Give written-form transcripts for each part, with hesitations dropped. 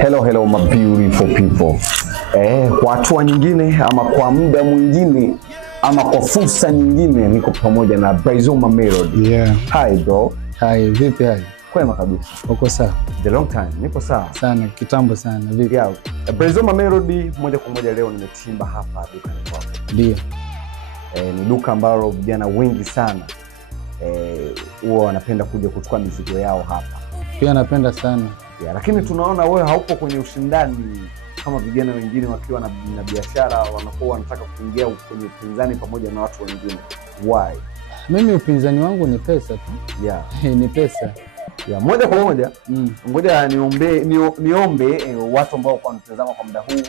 Hello my beautiful people. Kwa hatua nyingine ama kwa muda mwingine ama kwa fursa nyingine niko pamoja na Bryzoma Melody. Yeah. Hi bro. Hi, vipi hai? Kwema kabisa. Uko sawa? The long time. Nipo sawa. Sana, kitambo sana. Vipi? Yeah. Bryzoma Melody moja kwa moja leo nimetimba hapa dukani kwako. Ndio. Ni duka ambalo vijana wengi sana huwa wanapenda kuja kuchukua mizigo yao hapa. Pia napenda sana. Yeah, lakini tunaona wewe haupo kwenye ushindani kama vijana wengine wakiwa na biashara wanakuwa wanataka kuingia kwenye upinzani pamoja na watu wengine. Why? Mimi upinzani wangu ni pesa tu. Yeah. Ni pesa. Yeah, moja kwa moja. Ngoja niombe watu ambao wanatazama kwa muda huu.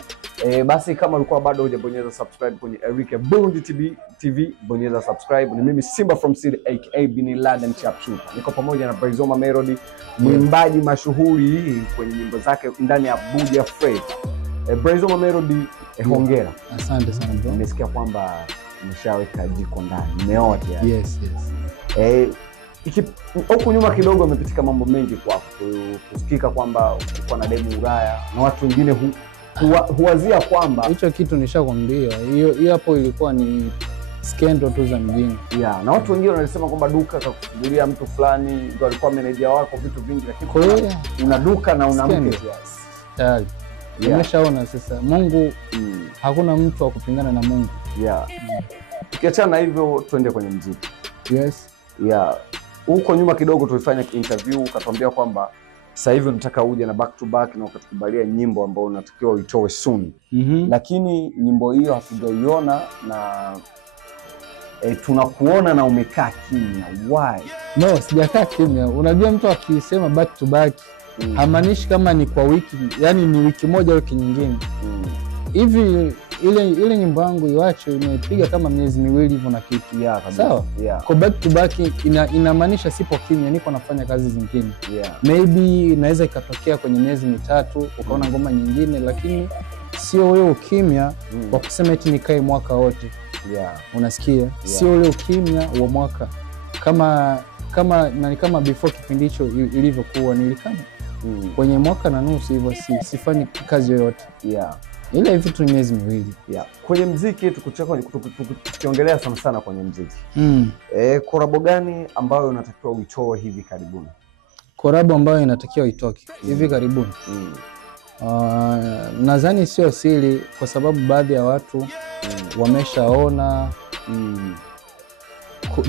Basi kama ulikuwa bado hujabonyeza subscribe kwenye Eric Burundi TV, bonyeza subscribe. Ni mimi Simba from City aka Bin Laden Chapchupa. Niko pamoja na Bryzoma Melody, mwimbaji mashuhuri kwenye nyimbo zake ndani ya Buja Freight. Bryzoma Melody, hongera. Asante sana bro. Nimesikia kwamba umeshaweka jiko ndani. Umeoa tayari? Yes. Huko nyuma kidogo amepitika mambo mengi kwa kusikika kwamba ulikuwa na demu Ulaya na watu wengine huwazia kwamba hicho kitu nishakwambia. Hiyo hapo ilikuwa ni scandal tu za mjini. Yeah, na watu wengine wanasema kwamba duka kakufungulia mtu fulani ndio alikuwa manager wako, vitu vingi, lakini kwa hiyo una duka na una mke tayari. Nimeshaona sasa Mungu hakuna mtu wa kupingana na Mungu. Yeah. Tukiachana na hivyo tuende kwenye muziki. Yes. Yeah. Huko nyuma kidogo tulifanya interview ukatuambia kwamba sasa hivi unataka uje na back to back na ukatukubalia nyimbo ambayo unatakiwa uitoe soon. Lakini nyimbo hiyo hatujaiona na tunakuona na umekaa kimya. Why? No, sijakaa kimya. Unajua mtu akisema back to back hamaanishi kama ni kwa wiki, yani ni wiki moja wiki nyingine. Hivi ile nyimbo yangu Iwacho imepiga kama miezi miwili hivyo na kitu. Yeah, kabisa. Sawa? Yeah. Kwa back to back inamaanisha sipo kimya, niko nafanya kazi zingine. Yeah. Maybe inaweza ikatokea kwenye miezi mitatu ukaona ngoma nyingine, lakini sio wewe ukimya kwa kusema eti nikae mwaka wote. Yeah. Unasikia? Yeah. Sio ule ukimya wa mwaka. Kama before kipindi hicho ilivyokuwa nilikama kwenye mwaka na nusu hivyo sifanyi kazi yoyote. Yeah. Ile vitu ni miezi miwili. Yeah. Kwenye muziki tukiongelea sana kwenye muziki. Korabo gani ambayo unatakiwa uitoe hivi karibuni? Korabo ambayo inatakiwa itoke hivi karibuni. Nadhani sio siri kwa sababu baadhi ya watu wameshaona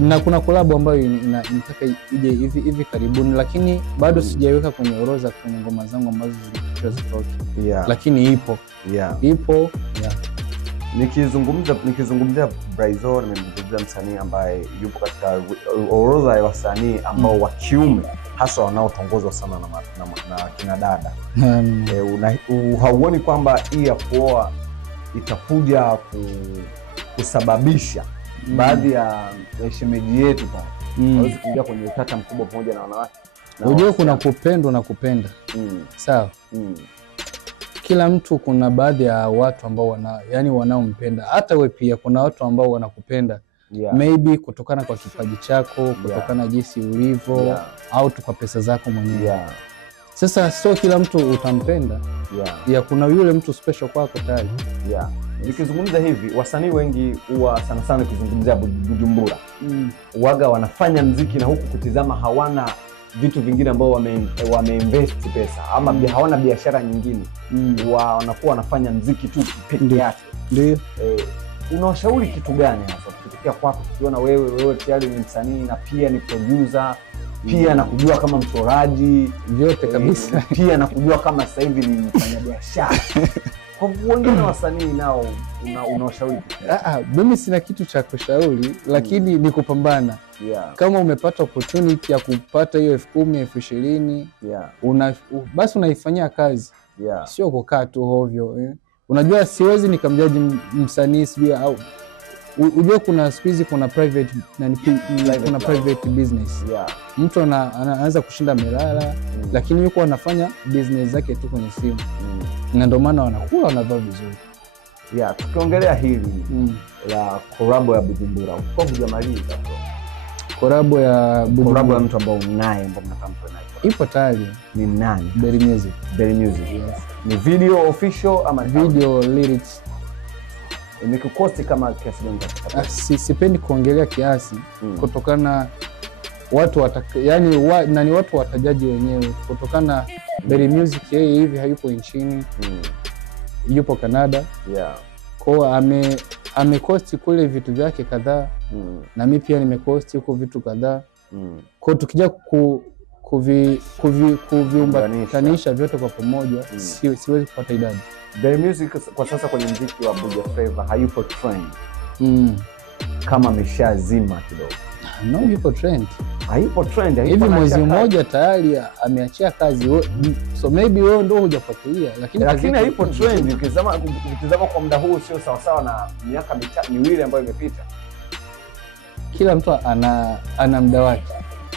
na kuna kolabo ambayo inataka ije hivi karibuni, lakini bado sijaiweka kwenye orodha kwenye ngoma zangu ambazo zitoke. Yeah. Lakini ipo. Yeah. Ipo. Yeah. Nikizungumzia Bryzoma, nimemzungumzia msanii ambaye yupo katika orodha ya wasanii ambao wa kiume hasa wanaotongozwa sana na kina dada. Hauoni kwamba hii ya kuoa itakuja kusababisha baadhi ya shemeji yetu pale hawezi kuingia kwenye utata mkubwa pamoja na wanawake? Unajua kuna kupendwa na kupenda. Sawa. Kila mtu kuna baadhi ya watu ambao wanaompenda. Hata wewe pia kuna watu ambao wanakupenda. Yeah. Maybe kutokana kwa kipaji chako, kutokana jinsi ulivyo, au tu kwa pesa zako mwenyewe. Yeah. Sasa sio kila mtu utampenda. Ya kuna yule mtu special kwako tayari. Yeah. Nikizungumza hivi, wasanii wengi huwa sana kuzungumzia Bujumbura. Waga wanafanya muziki na huku kutizama hawana vitu vingine ambao wameinvest pesa ama hawana biashara nyingine. Wanakuwa wanafanya muziki tu peke yake. Ndio. Unawashauri kitu gani hasa kutokea kwako ukiona wewe tayari ni msanii na pia ni producer, pia na kujua kama mchoraji, vyote kabisa. Pia na kujua kama sasa hivi ni mfanyabiashara. Kwa wengine wasanii nao unawashauri? Mimi sina kitu cha kushauri, lakini ni kupambana. Yeah. Kama umepata opportunity ya kupata hiyo 10,000, 20,000, basi unaifanyia kazi. Yeah. Sio kukaa tu hovyo. Unajua siwezi nikamjaji msanii sijui au unajua kuna siku hizi kuna private business. Yeah. Mtu anaanza kushinda melala lakini yuko anafanya business zake tu kwenye simu. Na ndio maana wanakula wanavaa vizuri. Yeah, tukiongelea hili la korabo ya Bujumbura, uko hujamaliza bro. Korabo ya Bujumbura, korabo ya mtu ambao unaye ambao mnakampa naye. Ipo tayari. Ni nani? Berry Music. Berry Music. Yes. Ni video official ama video lyrics? Imekukosti kama kiasi gani? Sipendi kuongelea kiasi kutokana watu yani nani watu watajaji wenyewe kutokana Berry Music yeye hivi hayupo nchini. Yupo Canada. Yeah. Kwa amekosti kule vitu vyake kadhaa. Na mimi pia nimekosti huko vitu kadhaa. Kwa tukija kuviunganisha vyote kwa pamoja siwezi kupata idadi. Berry Music kwa sasa kwenye muziki wa Buja Flava hayupo trend. Kama ameshazima kidogo. No, yupo trend. Hayupo trend. Hivi mwezi mmoja tayari ameachia kazi. So maybe wewe ndio hujafuatilia, lakini hayupo trend. Ukitazama kwa muda huu sio sawa sawa na miaka miwili ambayo imepita. Kila mtu ana muda wake.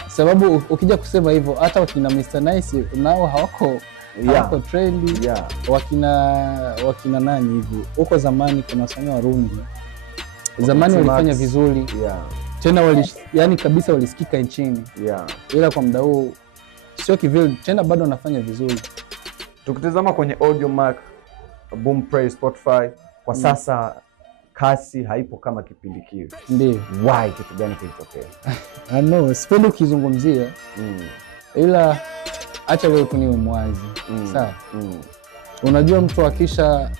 Sababu ukija kusema hivyo hata wakina Mr Nice nao hawako trendy. Wakina nani hivyo huko zamani kuna wasanii wa Rundi zamani walifanya vizuri. Tena yani kabisa walisikika nchini. Ila kwa muda huu sio kivile, tena bado wanafanya vizuri. Tukitazama kwenye Audiomack, Boomplay, Spotify kwa sasa kasi haipo kama kipindi kile. Ndio. Why? Kitu gani kilitokea? No, sipendi kuzungumzia. Ila acha leo tu niwe mwazi. Sawa. Unajua mtu akisha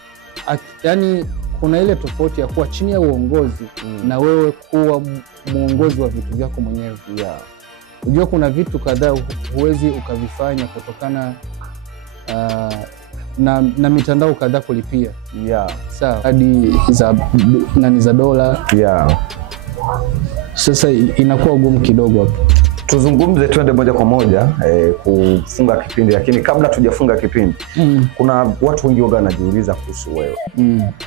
yani kuna ile tofauti ya kuwa chini ya uongozi na wewe kuwa muongozi wa vitu vyako mwenyewe. Unajua kuna vitu kadhaa huwezi ukavifanya kutokana na mitandao kadhaa kulipia. Sawa. Hadi za dola. Sasa inakuwa gumu kidogo hapo. Tuzungumze twende moja kwa moja kufunga kipindi, lakini kabla tujafunga kipindi kuna watu wengi wanajiuliza kuhusu wewe.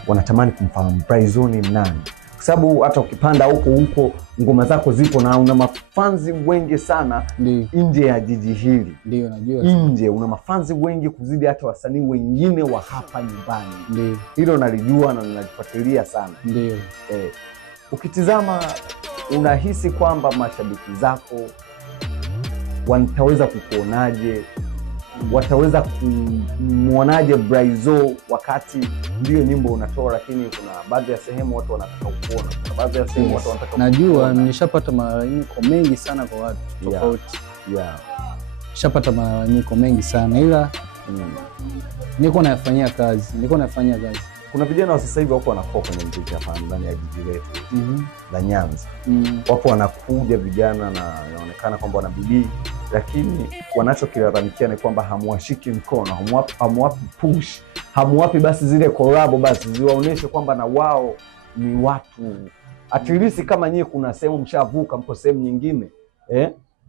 Wanatamani kumfahamu Bryzone ni nani? Kwa sababu hata ukipanda huko ngoma zako zipo na una mafanzi wengi sana nje ya jiji hili. Ndio najua. Nje una mafanzi wengi kuzidi hata wasanii wengine wa hapa nyumbani. Ndio. Hilo nalijua na ninajifuatilia sana. Ndio. Ukitizama unahisi kwamba mashabiki zako wataweza kukuonaje? Wataweza kumuonaje Bryzone wakati ndio nyimbo unatoa, lakini kuna baadhi ya sehemu watu wanataka kuona, kuna baadhi ya sehemu watu wanataka najua nishapata malalamiko mengi sana kwa watu tofauti. Nishapata malalamiko mengi sana ila niko nafanyia kazi. Kuna vijana wa sasa hivi wako wanakoa kwenye muziki hapa ndani ya jiji letu la Nyanza. Wapo wanakuja vijana na inaonekana kwamba wana bidii, lakini wanachokilalamikia ni kwamba hamwashiki mkono, hamwapi push, hamwapi basi zile collab basi ziwaoneshe kwamba na wao ni watu. At least kama nyie kuna sehemu mshavuka mko sehemu nyingine,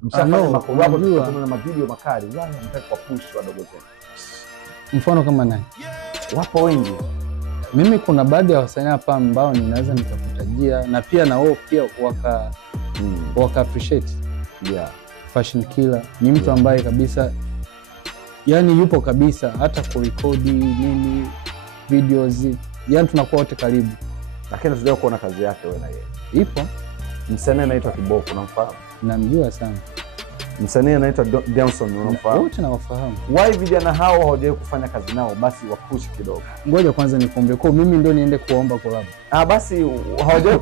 mshafanya makollab na mavideo makali, wao wanataka kwa push wadogo tena. Mfano kama nani? Wapo wengi. Mimi kuna baadhi ya wasanii hapa ambao ninaweza nikakutajia na pia na wao pia waka appreciate. Fashion Killer ni mtu ambaye kabisa yani yupo kabisa hata kurekodi nini videos, yani tunakuwa wote karibu. Lakini sijao kuona kazi yake wewe na yeye. Ipo msanii anaitwa Kiboko, unamfahamu? Namjua sana. Msanii anaitwa Johnson, unamfahamu? Wote nawafahamu. Why vijana hao hawajawahi kufanya kazi nao basi wapush kidogo? Ngoja kwanza nikombe kwa mimi ndio niende kuomba collab. Basi hawajawahi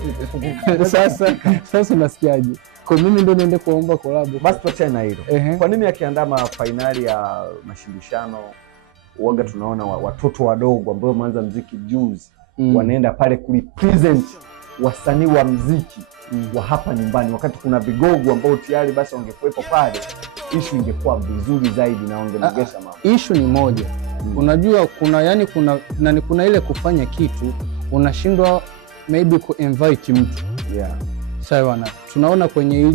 sasa unasikiaje? Kwa mimi ndio niende kuomba collab. Basi tuachane na hilo. Kwa nini akiandama finali ya mashindano uoga tunaona watoto wadogo ambao wameanza muziki juzi wanaenda pale kurepresent wasanii wa muziki wa hapa nyumbani, wakati kuna vigogo ambao tayari basi wangekuepo pale, issue ingekuwa vizuri zaidi na wangeongesha mambo. Issue ni moja. Unajua kuna ile kufanya kitu unashindwa maybe ku-invite mtu. Sawa na tunaona kwenye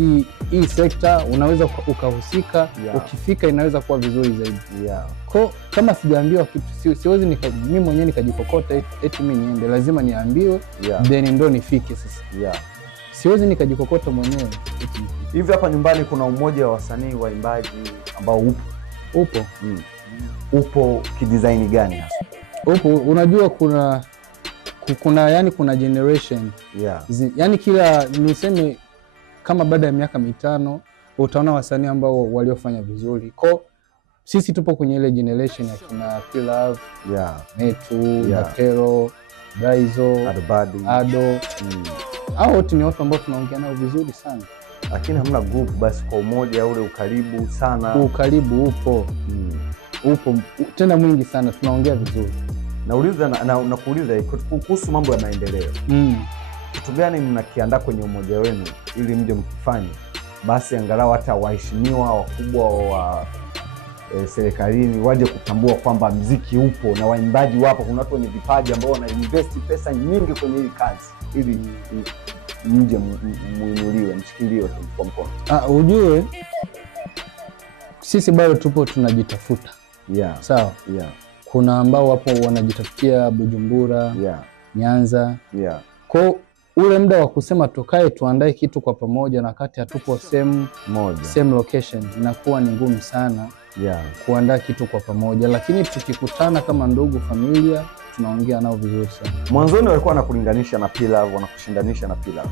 hii sekta unaweza ukahusika, ukifika inaweza kuwa vizuri zaidi. Kwa kama sijaambiwa kitu siwezi mimi mwenyewe nikajikokota eti mimi niende, lazima niambiwe then ndio nifike sasa. Siwezi nikajikokota mwenyewe. Hivi hapa nyumbani kuna umoja wa wasanii waimbaji ambao upo. Upo kidesign gani hasa? Upo, unajua kuna generation. Yani kila niseme kama baada ya miaka 5 utaona wasanii ambao waliofanya vizuri. Kwa sisi tupo kwenye ile generation ya kina P-Love, Metu, Natero, Daizo, Ado. Hao wote ni watu ambao tunaongea nao vizuri sana. Lakini hamna group basi kwa umoja ule ukaribu sana. Ukaribu upo. Upo tena mwingi sana, tunaongea vizuri. Nauliza na kuuliza kuhusu mambo ya maendeleo. Kitu gani mnakiandaa kwenye umoja wenu ili mje mkifanye basi angalau hata waheshimiwa wakubwa wa serikalini waje kutambua kwamba muziki upo na waimbaji wapo, kuna watu wenye vipaji ambao wanainvest pesa nyingi kwenye hii kazi ili mje muinuliwe, mshikiliwe kwa mkono. Ujue sisi bado tupo tunajitafuta. Sawa? Kuna ambao wapo wanajitafutia Bujumbura, Nyanza. Kwa ule muda wa kusema tukae tuandae kitu kwa pamoja na kati hatupo same location inakuwa ni ngumu sana kuandaa kitu kwa pamoja, lakini tukikutana kama ndugu familia tunaongea nao vizuri sana. Mwanzoni walikuwa wanakulinganisha na P-Love, wanakushindanisha na P-Love.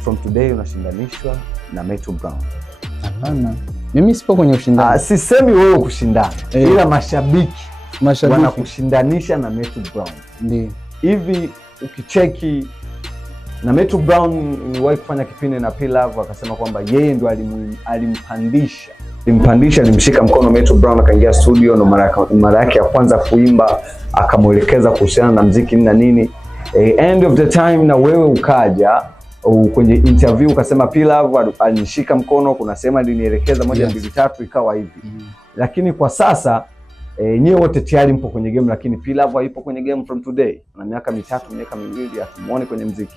From today unashindanishwa na Metro Brown. Hapana. Mimi sipo kwenye ushindani. Sisemi wewe kushindana, ila mashabiki wanakushindanisha na Metro Brown. Ndio. Hivi ukicheki na Metro Brown niwahi kufanya kipindi na P-Love akasema kwamba yeye ndo alimshika mkono Metro Brown akaingia studio, ndo mara yake ya kwanza kuimba, akamuelekeza kuhusiana na muziki na nini. End of the time na wewe ukaja kwenye interview ukasema P-Love alinishika mkono, kuna sema alinielekeza 1 2 3 ikawa hivi. Lakini kwa sasa nyewe wote tayari mpo kwenye game, lakini P-Love haipo kwenye game from today. Na miaka 3 miaka 2 hatumuone kwenye muziki.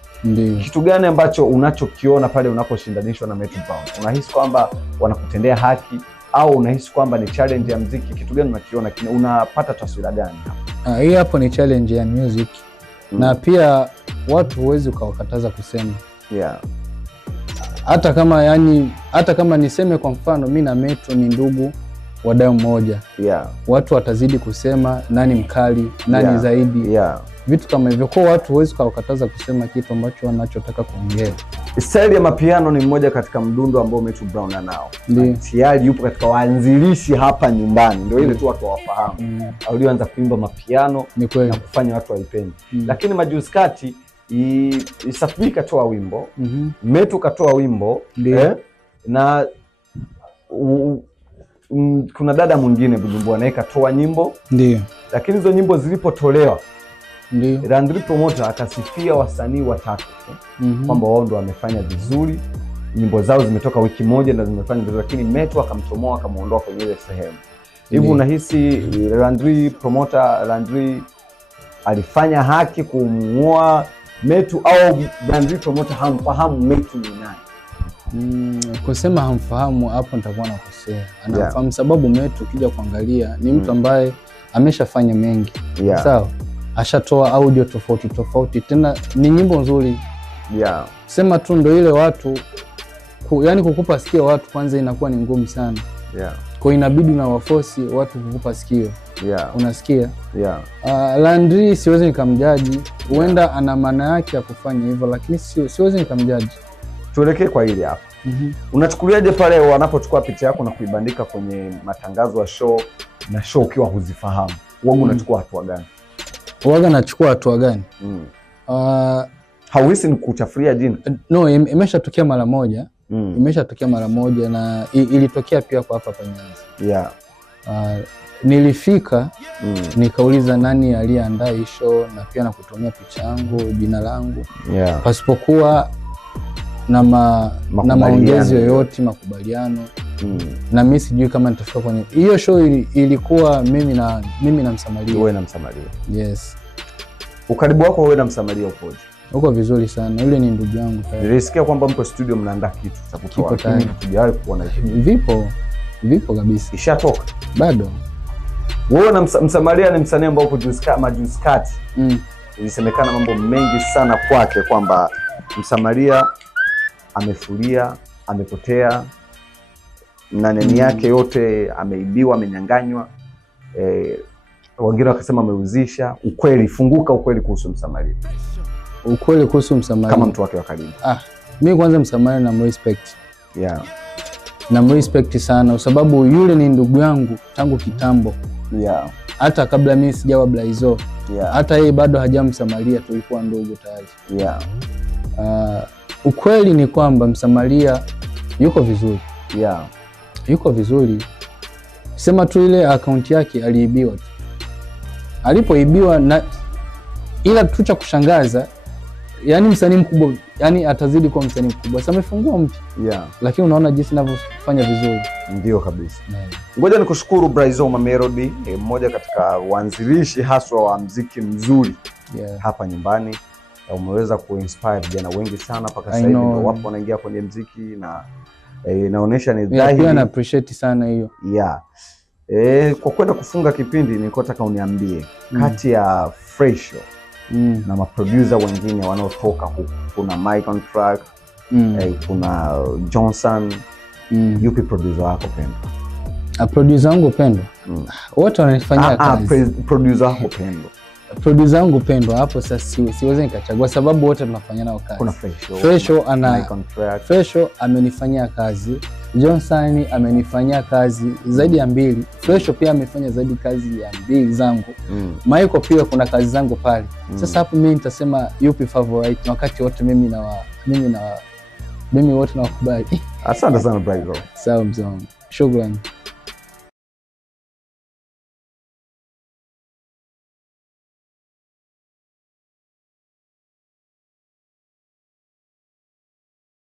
Kitu gani ambacho unachokiona pale unaposhindanishwa na Metro Brown? Unahisi kwamba wanakutendea haki au unahisi kwamba ni challenge ya muziki? Kitu gani unakiona? Unapata taswira gani hapa? Hii hapo ni challenge ya music. Na pia watu huwezi ukawakataza kusema. Hata kama niseme kwa mfano mimi na Metro ni ndugu wa damu moja. Watu watazidi kusema nani mkali, nani zaidi. Vitu kama hivyo, kwa watu huwezi kukataza kusema kitu ambacho wanachotaka kuongea. Style ya mapiano ni mmoja katika mdundo ambao Metro Brown anao. Tayari yupo katika waanzilishi hapa nyumbani. Ndio ile tu watu wafahamu. Alianza kuimba mapiano na kufanya watu waipende. Lakini majuzi kati Safi katoa wimbo, Metro katoa wimbo, na kuna dada mwingine Bujumbura naye katoa nyimbo. Lakini hizo nyimbo zilipotolewa Landry Promoter akasifia wasanii watatu kwamba wao ndo wamefanya vizuri, nyimbo zao zimetoka wiki moja na zimefanya vizuri, lakini Metro akamtomoa akamuondoa kwenye ile sehemu. Hivi unahisi Landry Promoter alifanya haki kumuoa Metro au Landry Promoter hamfahamu Metro ni nani? Kusema hamfahamu hapo nitakuwa nakosea. Anafahamu sababu Metro ukija kuangalia ni mtu ambaye ameshafanya mengi. Sawa? Ashatoa audio tofauti tena ni nyimbo nzuri. Sema tu ndo ile watu yani kukupa sikio watu kwanza inakuwa ni ngumu sana. Kwa inabidi na waforce watu kukupa sikio. Unasikia? Landry siwezi nikamjaji, huenda ana maana yake ya kufanya hivyo, lakini siwezi nikamjaji. Tuelekee kwa hili hapa. Unachukuliaje pale wanapochukua picha yako na kuibandika kwenye matangazo ya show na show ukiwa huzifahamu? Wewe unachukua hatua gani? Waga nachukua hatua gani? Hauhisi ni kuchafuria jina? No, imeshatokea mara moja. Imeshatokea mara moja na ilitokea pia kwa hapa Nyanza. Nilifika nikauliza nani aliyeandaa hii show na pia nakutumia picha yangu, jina langu. Pasipokuwa na maongezi yoyote, makubaliano. Na mimi sijui kama nitafika kwenye hiyo show. Ilikuwa mimi na Msamaria. Wewe na Msamaria. Yes. Ukaribu wako wewe na Msamaria upoje? Uko vizuri sana. Yule ni ndugu yangu tayari. Nilisikia kwamba mko studio mnaandaa kitu cha kutoa, lakini hatujawahi kuona hivi. Vipo kabisa. Ishatoka? Bado. Wewe na Msamaria ni msanii ambao upo majuzi kati. Ilisemekana mambo mengi sana kwake kwamba Msamaria amefulia, amepotea, na nani yake yote ameibiwa, amenyanganywa. Wengine wakasema ameuzisha. Ukweli, funguka ukweli kuhusu Msamaria. Ukweli kuhusu Msamaria kama mtu wake wa karibu. Mimi kwanza Msamaria na respect. respect sana kwa sababu yule ni ndugu yangu tangu kitambo. Yeah. Hata kabla mimi sijawa Blaizo. Yeah. Hata yeye bado hajamsamaria, tulikuwa ndugu tayari. Yeah. Ukweli ni kwamba Msamaria yuko vizuri. Yeah. Yuko vizuri. Sema tu ile account yake aliibiwa tu. Alipoibiwa na ila tu cha kushangaza, yani msanii mkubwa, yani atazidi kuwa msanii mkubwa. Sasa amefungua mpya. Yeah. Lakini unaona jinsi ninavyofanya vizuri. Ndio kabisa. Ngoja nikushukuru Blaizo Mamelody, mmoja katika waanzilishi haswa wa muziki mzuri hapa nyumbani. Umeweza kuinspire vijana wengi sana mpaka sasa hivi ndio wapo wanaingia kwenye muziki na inaonyesha ni dhahiri. Pia na appreciate sana hiyo. Yeah. Kwa kwenda kufunga kipindi nilikuwa nataka uniambie kati ya Fresho na maproducer wengine wanaotoka huku, kuna Mike on Track, kuna Johnson, yupi producer wako pendwa? Producer wangu pendwa? Wote wananifanyia kazi. Producer wako pendwa? Producer wangu pendwa hapo sasa siwezi nikachagua sababu wote tunafanya nao kazi. Kuna Fresho amenifanyia kazi, Johnson amenifanyia kazi zaidi ya 2. Fresho pia amefanya zaidi kazi ya 2 zangu. Michael pia kuna kazi zangu pale. Sasa hapo mimi nitasema yupi favorite wakati wote mimi wote nawakubali. Asante sana Blaizo. Sawa mzee wangu. Shukrani.